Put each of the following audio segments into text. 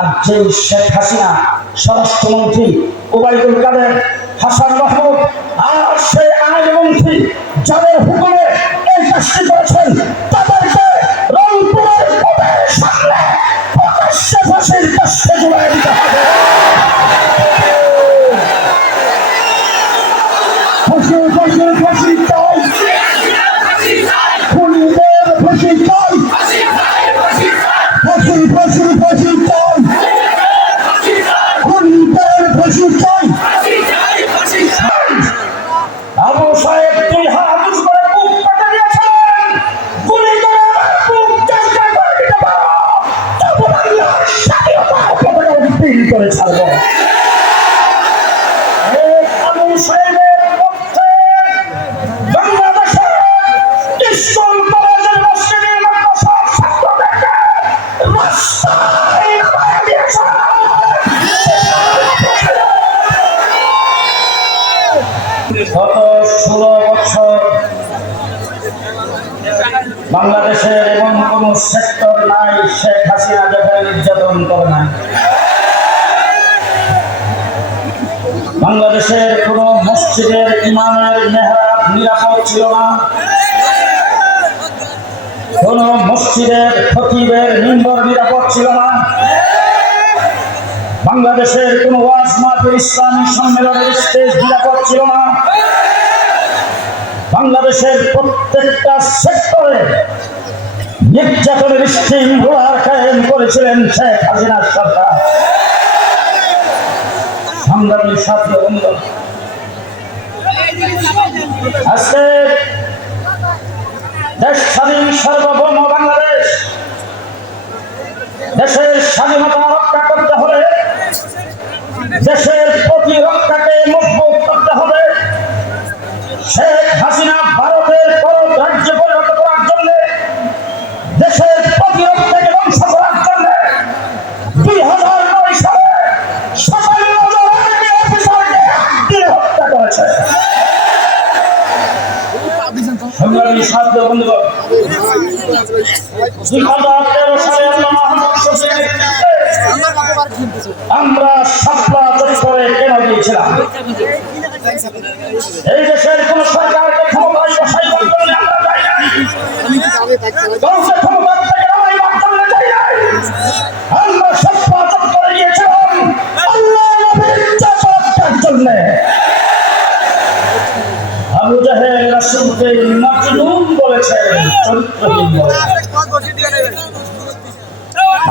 আর যে শেখ হাসিনা স্বরাষ্ট্রমন্ত্রী ওবায়দুল কাদের, হাসান মাহমুদ আর সেই আইনমন্ত্রী যাদের হুকুমে এই কাজটি করেছেন, তাদেরকে রংপুরের কোর্টের সামনে প্রকাশ্যে ফাঁসির কাছে ঝুলিয়ে দিতে হবে। ফাঁসি ফাঁসি ফাঁসি চাই, খুনিদের ফাঁসি চাই, ফাঁসি ফাঁসি ফাঁসি চাই, খুনিদের ফাঁসি চাই। আবু সাহেব তুই হাত উঁচু করে বুক পেতে দিয়েছেন, গুলি করে আমার বুক চেষ্টা করে দিতে পারো, তবু বাংলার স্বাধীনতার পতাকা উত্তীর্ণ করে ছাড়বো। আবু সাহেবের পক্ষে বাংলাদেশের স্কুল কলেজের মসজিদের মাদ্রাসার ছাত্রদেরকে রাস্তায় নামায় দিয়েছে। গত 16 বছর বাংলাদেশের এমন কোন সেক্টর নাই শেখ হাসিনা যেখানে নির্যাতন করে নাই। বাংলাদেশের কোন মসজিদের ইমামের মেহরাব নিরাপদ ছিল না, কোন মসজিদের খতিবের মিম্বর নিরাপদ ছিল না, বাংলাদেশের কোন ওয়াজ মাহফিল ইসলামী সম্মেলনের স্টেজ নিরাপদ ছিল না। বাংলাদেশের প্রত্যেকটা সেক্টরে নির্যাতনের শৃঙ্খলা কায়েম করেছিলেন শেখ হাসিনার সরকার। সংগ্রামী ছাত্র বন্ধু, আজকে দেশ স্বাধীন সার্বভৌম বাংলাদেশ, দেশের স্বাধীনতা রক্ষা করতে হলে দেশের প্রতিরক্ষাকে মজবুত করতে হবে। শেখ হাসিনা ভারতের পর রাজ্যে পরিণত করার জন্য, দেশের প্রতিরক্ষাকে ধ্বংস করার জন্য 2009 সালে 57 জন আর্মি অফিসারকে দিনে হত্যা করেছে। সংগ্রামী ছাত্র বন্ধুগণ, 2013 সালে আমরা শাপলা চত্বরে কেন গিয়েছিলাম? এই দেশের কোন সরকারকে ক্ষমতায় বসাইবার জন্য আমরা যাই নাই, কাউকে ক্ষমতা থেকে নামাইবার জন্য যাই নাই। আমরা শাপলা চত্বরে গিয়েছিলাম আল্লাহ নবীর ইজ্জতের জন্য। আবু জাহেল রাসূলকে মাজনুন বলেছেন, চরিত্রহীন বলেছেন।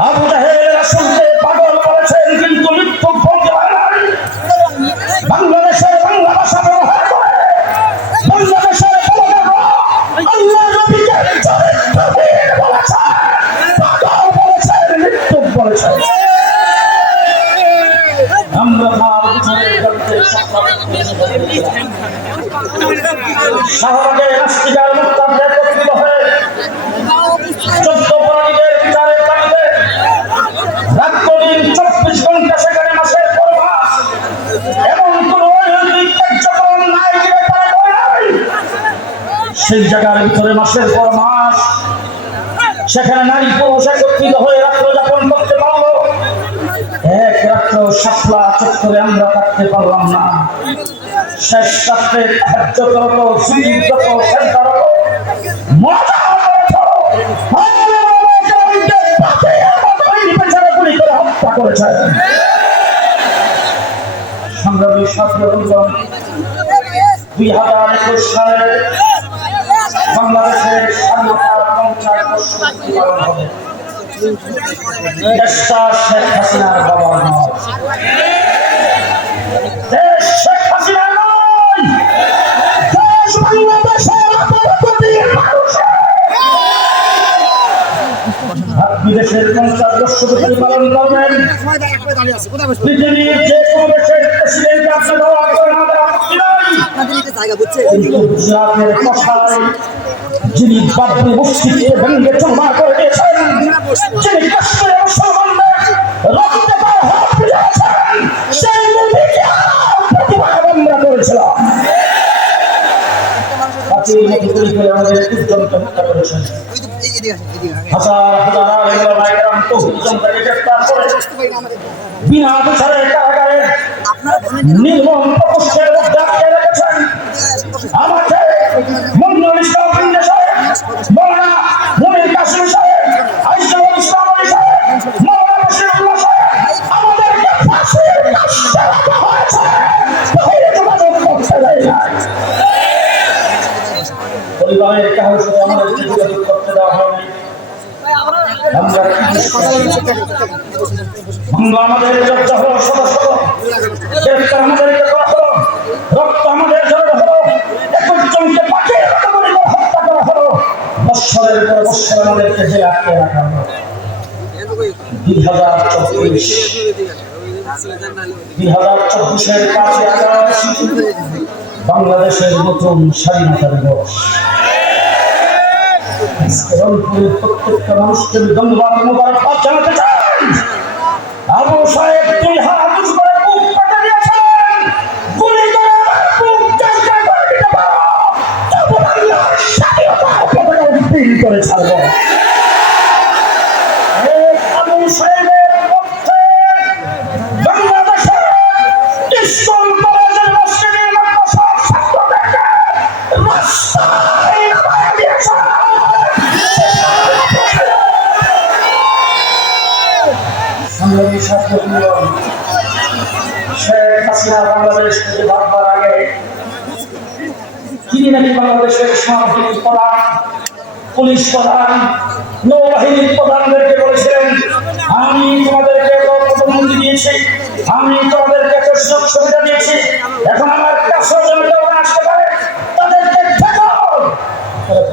আবু জাহেল রাসূলকে পাগল বলেছেন, কিন্তু মৃত্যু বলতে পারে নাই। বাংলাদেশের বাংলা ভাষা ব্যবহার করে বাংলাদেশের আল্লাহ নবীকে চরিত্রহীন বলেছেন, পাগল বলেছেন, মৃত্যু বলেছেন। আমরা তার বিচারের গল্পে শাহবাগে রাষ্ট্রীয় মুক্তাদের একত্রিত হয়ে 14 অপরাধীদের বিচারের দাবিতে রাত্রিদিন 24 ঘন্টা সেখানে মাসের পর মাস এমন কোন অনৈতিক কার্যক্রম নাই যে তারা করে নাই। সেই জায়গার ভিতরে মাসের পর মাস সেখানে নারী পুরুষ একত্রিত হয়ে রাত্র যাপন করতে পারলো। এক রাত্র শাপলা চত্বরে আমরা থাকতে পারলাম না। শেষ রাত্রে যত সুযোগ সেন্টার হত্যা করেছে। সংগ্রামী ছাত্র বন্ধুগণ, 2021 সালে বাংলাদেশের স্বাধীনতার 50 বছর পালন হবে। দেশটা শেখ হাসিনার বাবার নয়, দেশ শেখ হাসিনা নয়, দেশ বাংলাদেশের মানুষের। বিদেশের 50 বছর পালন করবেন, পৃথিবীর যে কোনো দেশের প্রেসিডেন্ট আপনি দেওয়া করেন, যিনি বাবরি মসজিদকে ভেঙে চুরমার করে দিয়েছেন, যিনি কাশ্মীরের মুসলমানদের রক্তে পায়ে হাত দিয়েছেন, সেই নবীকে প্রতিবাদ আমরা করেছিলাম। আমাদের হত্যা করেছেন। হাজার হাজার তৌহিদকে গ্রেফতার করে বিনা বিচারে কারাগারে নির্মম প্রকোষ্ঠের মধ্যে আটকে রেখেছেন আমাকে মনিরুল ইসলাম ফিরোজ সাহেব, মৌলানা মুনির কাসেম সাহেব, আইসাউল ইসলাম আলী সাহেব, মৌলানা বশিরুল্লাহ সাহেব, আমাদেরকে ফাঁসির কাস্টে রাখা হয়েছে। বাইরে যোগাযোগ করতে দেয় না, পরিবারের কারোর সাথে আমাদেরকে যোগাযোগ করতে দেওয়া হয়নি। আমাদের চর্চা হলো শত শত, গ্রেফতার আমাদেরকে করা হলো, রক্ত আমাদের ঝরে হলো, 21 জনকে পাখির মতো করে হত্যা করা হলো, বৎসরের পর বৎসর আমাদেরকে জেলে আটকে রাখা হলো। 2024-এর 5ই আগস্ট বাংলাদেশের নতুন স্বাধীনতা দিবস। রংপুরের প্রত্যেকটা মানুষকে ধন্যবাদ মোবারকবাদ জানাতে চাই। আবু সাহেব 2 হাত উঁচু করে বুক পেতে দিয়েছেন, গুলি করে বুক চেষ্টা করে দিতে পারো, তবু বাংলার স্বাধীনতার পতাকা উত্তোলন করে ছাড়বো। আবু সাহেবের পক্ষে বাংলাদেশের স্কুল কলেজের মসজিদের মাদ্রাসার ছাত্রদেরকে রাস্তায় নামায় দিয়েছে। শেখ হাসিনা বাংলাদেশ থেকে ভাববার আগে তিনি নাকি বাংলাদেশের সেনাবাহিনীর প্রধান, পুলিশ প্রধান, নৌবাহিনীর প্রধানদেরকে বলেছিলেন, আমি তোমাদেরকে প্রধানমন্ত্রী দিয়েছি, আমি তোমাদেরকে সুযোগ সুবিধা দিয়েছি, এখন আমার কাছে যেন কেউ আসতে পারে তাদেরকে ঠেকাও।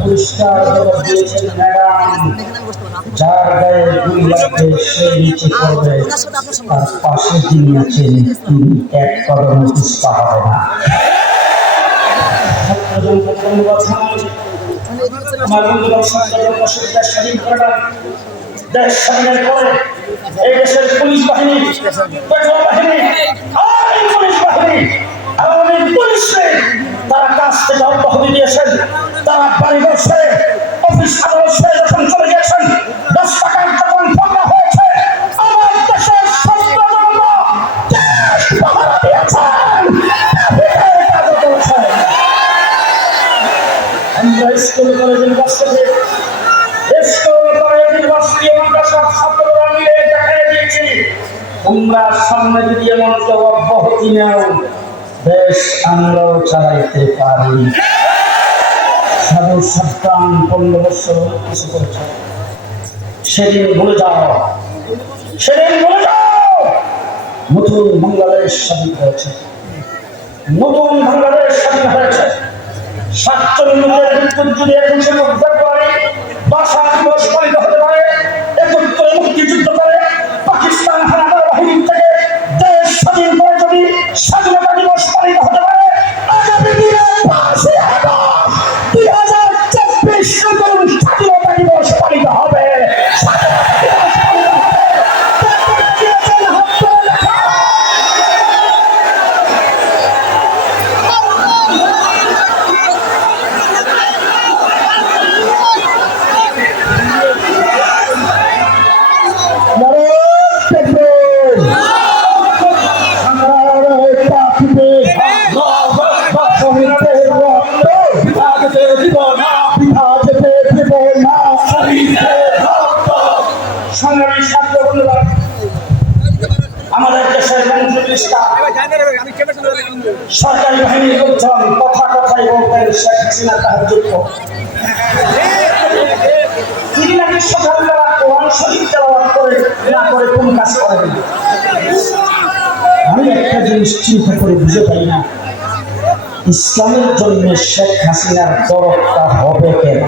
পরিষ্কার জবাব দিয়েছেন, ম্যাডাম, যার গায়ে গুলি লাগবে সে নিচে পড়বে, আর পাশে যিনি আছেন তিনি 1 কদম পিছপা হবে না। আমার বন্ধুরা স্বাধীন করাটা, দেশ স্বাধীনের পরে এই দেশের পুলিশ বাহিনী, পেট্রোল বাহিনী, আইন পুলিশ বাহিনী, আওয়ামী পুলিশকে তারা কাজ থেকে অব্যাহতি দিয়েছেন। তারা বাড়িঘর ছেড়ে, অফিস আদালত ছেড়ে যখন চলে গেছেন, 10 টাকার যখন পাওয়া হয়েছে, আমার দেশের ছাত্র জনতা দেশ পাহারা দিয়েছেন, কাজ করেছেন। আমরা school college university, school college university মাদ্রাসার ছাত্ররা মিলে দেখাই দিয়েছি, তোমরা সামনে যদি এমন কেউ অব্যাহতি নাও, দেশ আমরাও চালাইতে পারি। সাধু সাবধান 15 বছর কিছু করেছে, সেদিন ভুলে যাও, সেদিন ভুলে যাও। নতুন বাংলাদেশ স্বাধীন হয়েছে, নতুন বাংলাদেশ স্বাধীন হয়েছে। 47-এর বিদ্যুৎ যদি 21শে ফেব্রুয়ারি ভাষা দিবস পালিত হতে পারে, 71 মুক্তিযুদ্ধ করে পাকিস্তান হানাদার বাহিনী থেকে দেশ স্বাধীন করে যদি স্বাধীনতা দিবস পালিত হতে পারে, আগামী দিনে 5ই আগস্ট 2024 নতুন স্বাধীনতা দিবস পালিত হবে। আমাদের দেশের মন্ত্রীরা সরকারি বাহিনীর লোকজন কথা কথাই বলতেন শেখ হাসিনা তাহার যোগ্য। তিনি নাকি সকালবেলা কোরআন শরীফ তেলাওয়াত করে না করে কোন কাজ করেন। আমি একটা জিনিস চিন্তা করে বুঝে পাই না, ইসলামের জন্য শেখ হাসিনার দরদটা হবে কেন?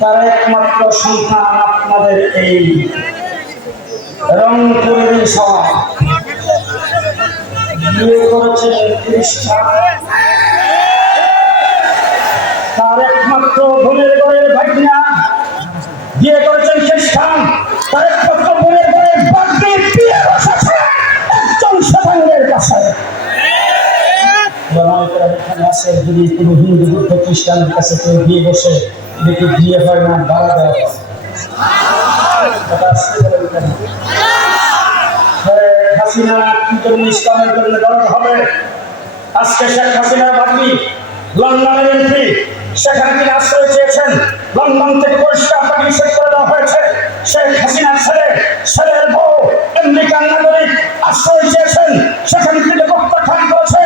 তার একমাত্র সন্তান আপনাদের এই রংপুরের সমাজ বিয়ে করেছেন খ্রিস্টান, তার একমাত্র বোনের ঘরের ভাগনা বিয়ে করেছেন খ্রিস্টান, তার একমাত্র বোনের ঘরের ভাগ্নে বিয়ে বসেছে একজন শ্বেতাঙ্গের কাছে। এখানে আছে যদি কোনো হিন্দু বুদ্ধ খ্রিস্টানের কাছে কেউ বিয়ে বসে, দেখে বিয়ে হয় না, ভাড়া দেওয়া হাসিনা কি জন্য ইসলামের জন্য লড়াই হবে? আজকে শেখ হাসিনার বাকি লন্ডনের এমপি সেখানে তিনি আশ্রয় চেয়েছেন, লন্ডন থেকে পরিষ্কার পানি নিষেধ করে দেওয়া হয়েছে। শেখ হাসিনার ছেলের বউ আমেরিকান নাগরিক আশ্রয় চেয়েছেন, সেখান থেকে প্রত্যাখ্যান করেছে।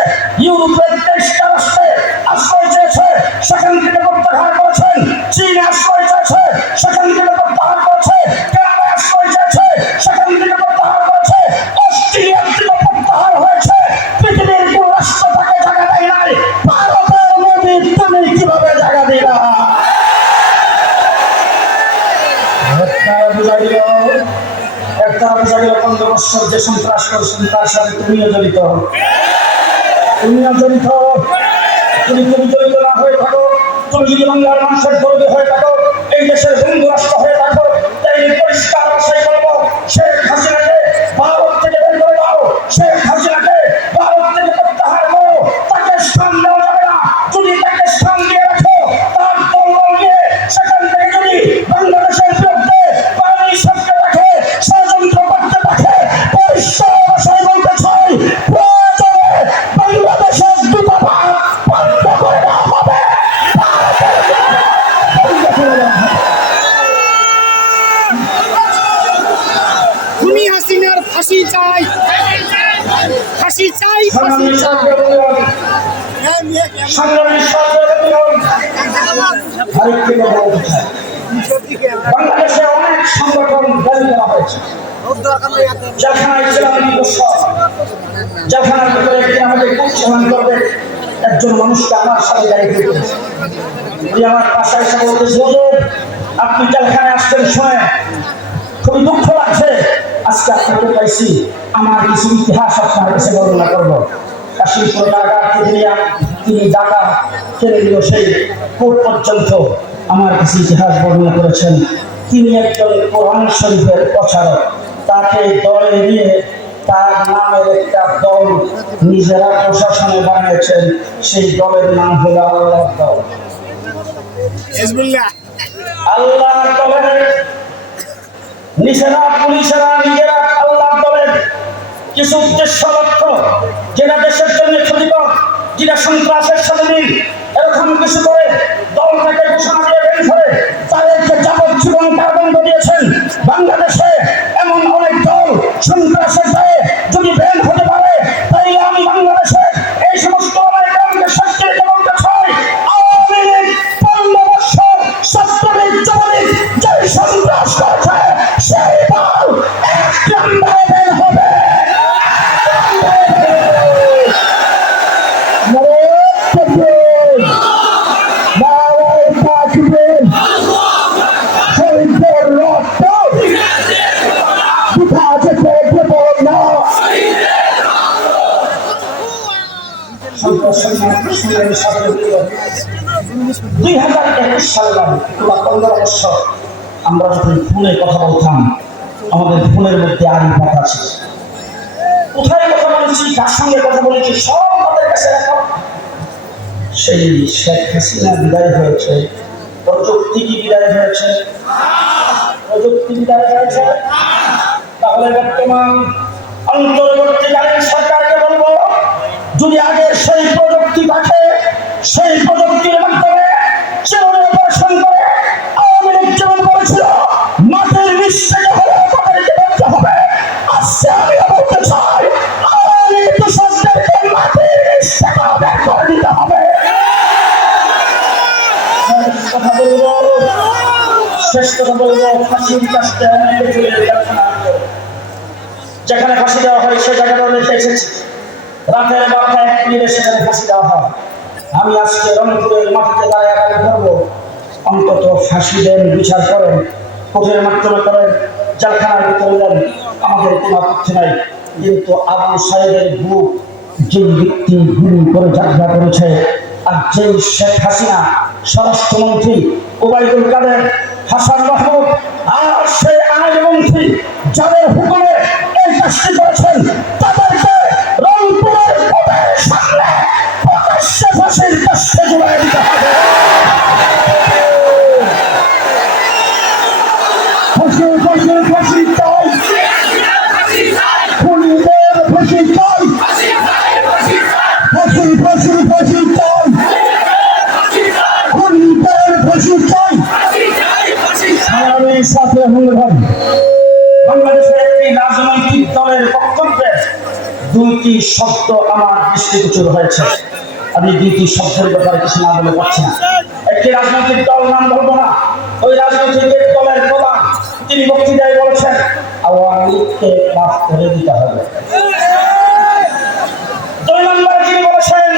ইউরোপের 23টা রাষ্ট্রে আশ্রয় চেয়েছে, সেখান থেকে প্রত্যাখ্যান করেছেন। চীন আশ্রয় চেয়েছে, সেখান থেকে প্রত্যাহার করেছে। কানাডা আশ্রয় চেয়েছে, সেখান থেকে প্রত্যাহার করেছে। অস্ট্রেলিয়ার থেকে প্রত্যাহার হয়েছে। পৃথিবীর কোন রাষ্ট্র তাকে জায়গা দেয় নাই। ভারতের মোদী তুমি কিভাবে জায়গা দিলা? একটা বোঝা গেল 15 বছর যে সন্ত্রাস করছেন তার সাথে তুমিও জড়িত। তুমি জড়িত না হয়ে থাকো, তুমি যদি বাংলার মানুষের গর্বে হয়ে থাকো, এই দেশের বন্ধু রাষ্ট্র হয়ে থাকো, তাই পরিষ্কার ভাষায় বলবো, শেখ হাসিনাকে ভারত থেকে বের করে দাও। শেখ হাসিনাকে ভারত থেকে প্রত্যাহার করো। তাকে স্থান দেওয়া যাবে না। যদি তাকে স্থান দিয়ে রাখো, তার দলবল নিয়ে সেখান থেকে যদি বাংলাদেশের বিরুদ্ধে বাঙালি সবকে রাখে ষড়যন্ত্র করতে থাকে, পরিষ্কার ভাষায় বলতে চাই, প্রয়োজনে বাংলাদেশের দূতাবাস বন্ধ করে দেওয়া হবে। খুনি হাসিনার ফাঁসি চাই, ফাঁসি চাই, ফাঁসি চাই। বাংলাদেশে অনেক সংগঠন দাবি করা হয়েছে। যেখানে যেখানে আমাদের প্রতিষ্ঠান করবে একজন মানুষকে আমার সাথে দাঁড়িয়ে দিয়েছে। আমার পাশায় এসে বলতে আপনি যেখানে আসছেন শুনে খুবই দুঃখ লাগছে। আজকে আপনাকে পাইছি, আমার কিছু ইতিহাস আপনার কাছে বর্ণনা করবো। কাশীপুর তিনি ঢাকা কেড়ে দিল সেই কোর্ট পর্যন্ত আমার কাছে ইতিহাস বর্ণনা করেছেন। তিনি একজন কোরআন শরীফের প্রচারক। তাকে দলে নিয়ে তার নামের একটা দল নিজেরা প্রশাসনে বানিয়েছেন। সেই দলের নাম হলো আল্লাহ দল। আল্লাহ দলের নিজেরা পুলিশেরা নিজেরা আল্লাহ দলের কিছু উদ্দেশ্য লক্ষ্য, যেটা দেশের জন্য ক্ষতিকর, যেটা সন্ত্রাসের সাথে মিল, এরকম কিছু করে দলটাকে ঘোষণা দিয়ে বের করে তাদেরকে যাবজ্জীবন কারাদণ্ড দিয়েছেন। বাংলাদেশে এমন অনেক দল সন্ত্রাসের দায়ে যদি বের হতে পারে, তাইলে আমি বাংলাদেশে এই সমস্ত অনেককে শাস্তি দিতে বলতে চাই। আওয়ামী লীগ 15 বছর ছাত্রলীগ যুবলীগ যে সন্ত্রাস করেছে, সেই দল এক নম্বরে বের হবে। আমরা যখন ফোনে কথা বলতাম, আমাদের ফোনের মধ্যে আড়ি পাতা আছে। কোথায় কথা বলেছি, কার সঙ্গে কথা বলেছি, সব আমাদের কাছে এখন। সেই শেখ হাসিনা বিদায় হয়েছে, প্রযুক্তি কি বিদায় হয়েছে? প্রযুক্তি বিদায় হয়েছে। তাহলে বর্তমান অন্তর্বর্তীকালীন সরকারকে বলবো, যদি আগের সেই প্রযুক্তি থাকে, সেই প্রযুক্তির মাধ্যমে জীবনে অপারেশন করে আওয়ামী লীগ যেমন করেছিল, মাটির নিচ থেকে হলে তাদেরকে ধরতে হবে। আজকে আমি বলতে চাই, আওয়ামী লীগ দোষরদেরকে মাটির নিচ থেকে বের করে দিতে হবে। শেষ কথা বলবো, ফাঁসির কাজটা যেখানে ফাঁসি দেওয়া হয় সে জায়গাটা রেখে এসেছি। রাতের 12টায় 1 মিনিটে সেখানে ফাঁসি দেওয়া হয়। আমি আজকে রংপুরের মাটিতে দাঁড়িয়ে আগামী করবো, অন্তত ফাঁসি দেন, বিচার করেন, কোর্টের মাধ্যমে করেন, জেলখানার ভিতরে দেন, আমাদের কোনো আপত্তি নাই। কিন্তু আবু সাইদের গ্রুপ যে ব্যক্তি গুলি করে যাত্রা করেছে, আর যে শেখ হাসিনা স্বরাষ্ট্রমন্ত্রী ওবায়দুল কাদের, হাসান মাহমুদ আর সেই আইনমন্ত্রী যাদের হুকুমে এই কাজটি করেছেন, তাদেরকে রংপুরের কোর্টের সামনে প্রকাশ্যে ফাঁসির কাছে ঝুলিয়ে দিতে হবে। ফাঁসি ফাঁসি চাই, ফাঁসি ফাঁসি ফাঁসি চাই, খুনিদের ফাঁসি চাই। সংগ্রামের সাথে মূল্যবান বাংলাদেশের একটি রাজনৈতিক দলের বক্তব্যে দুইটি শব্দ আমার দৃষ্টিগোচর হয়েছে। আমি দুইটি শব্দের ব্যাপারে কিছু না বলে পারছি না। একটি রাজনৈতিক দল নাম বলবো না, ওই রাজনৈতিক দলের প্রধান তিনি বক্তৃতায় বলেছেন আওয়ামী লীগকে মাফ করে দিতে হবে। দুই নম্বরে তিনি বলেছেন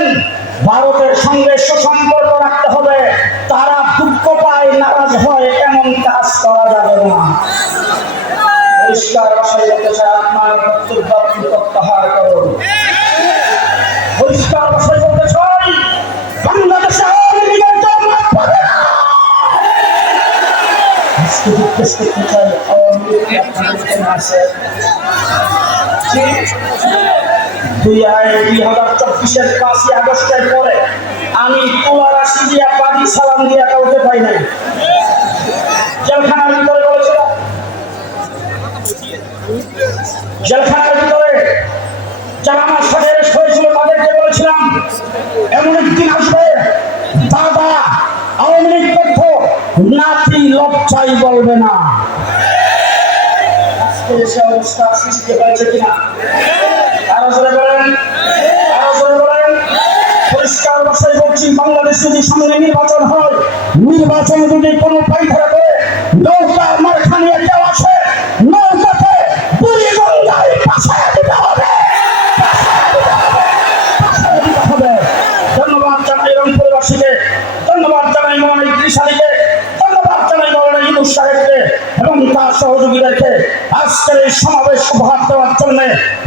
ভারতের সঙ্গে সুসম্পর্ক রাখতে হবে, তারা দুঃখ পায় নারাজ হয় এমন কাজ করা যাবে না। পরিষ্কার ভাষায় বলতে চাই আপনার বক্তব্য আপনি প্রত্যাহার করুন। পরিষ্কার ভাষায় বলতে চাই বাংলাদেশে আওয়ামী লীগের দল মাফ পাবে না। আজকে জিজ্ঞেস করতে চাই আওয়ামী লীগ আপনাদের আছে 2024-এর 5ই আগস্টের পরে আমি তোলার আসি দিয়া বাড়ি সালাম দিয়া কাউকে পাই নাই। জেলখানার ভিতরে বলেছিলাম, জেলখানার ভিতরে যারা আমার সাথে অ্যারেস্ট হয়েছিল তাদেরকে বলেছিলাম এমন একদিন আসবে দাদা আওয়ামী লীগ পক্ষ নাতি লজ্জাই বলবে না। আজকে সে অবস্থা সৃষ্টি হয়েছে কিনা আরো জোরে বলেন, আরো জোরে বলেন। পরিষ্কার ভাষায় বলছি বাংলাদেশ যদি সামনে নির্বাচন হয়, নির্বাচন যদি কোনো পাইখানা করে নৌকা মারখানি কেউ আসে নৌকাতে বুড়ি গঙ্গায় পাশায় দিতে হবে। ধন্যবাদ জানাই রংপুরবাসীকে, ধন্যবাদ জানাই মৌলানা ইদ্রিস আলীকে, ধন্যবাদ জানাই মৌলানা ইউনূস সাহেবকে এবং তার সহযোগীদেরকে আজকের এই সমাবেশ উপহার দেওয়ার জন্য।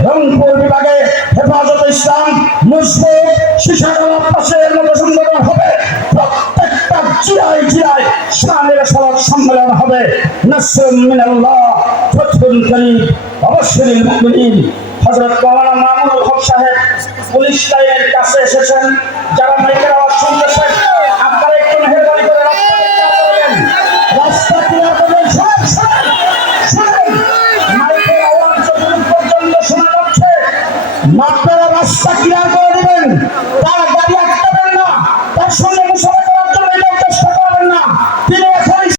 রংপুর বিভাগে হেফাজতে ইসলাম, মুসলিম, শিশাডালা পাশের মতো সংগঠন হবে, প্রত্যেকটা জিলায় জিলায় শানের সড়ক সম্মেলন হবে। নাসরুম মিনাল্লাহ ফাতহুন করিম ওয়াবাশশিরিল মুমিনিন। হযরত মাওলানা মামুনুল হক সাহেব পুলিশ লাইনের কাছে এসেছেন, যারা মাইকের আওয়াজ শুনতেছেন আপনারা একটু মেহেরবানি করে রাস্তা ক্লিয়ার করবেন। মাইকের আওয়াজ যতদূর পর্যন্ত শোনা যাচ্ছে আপনারা রাস্তা ক্লিয়ার করে দেবেন, তার গাড়ি আটকাবেন না, তার সঙ্গে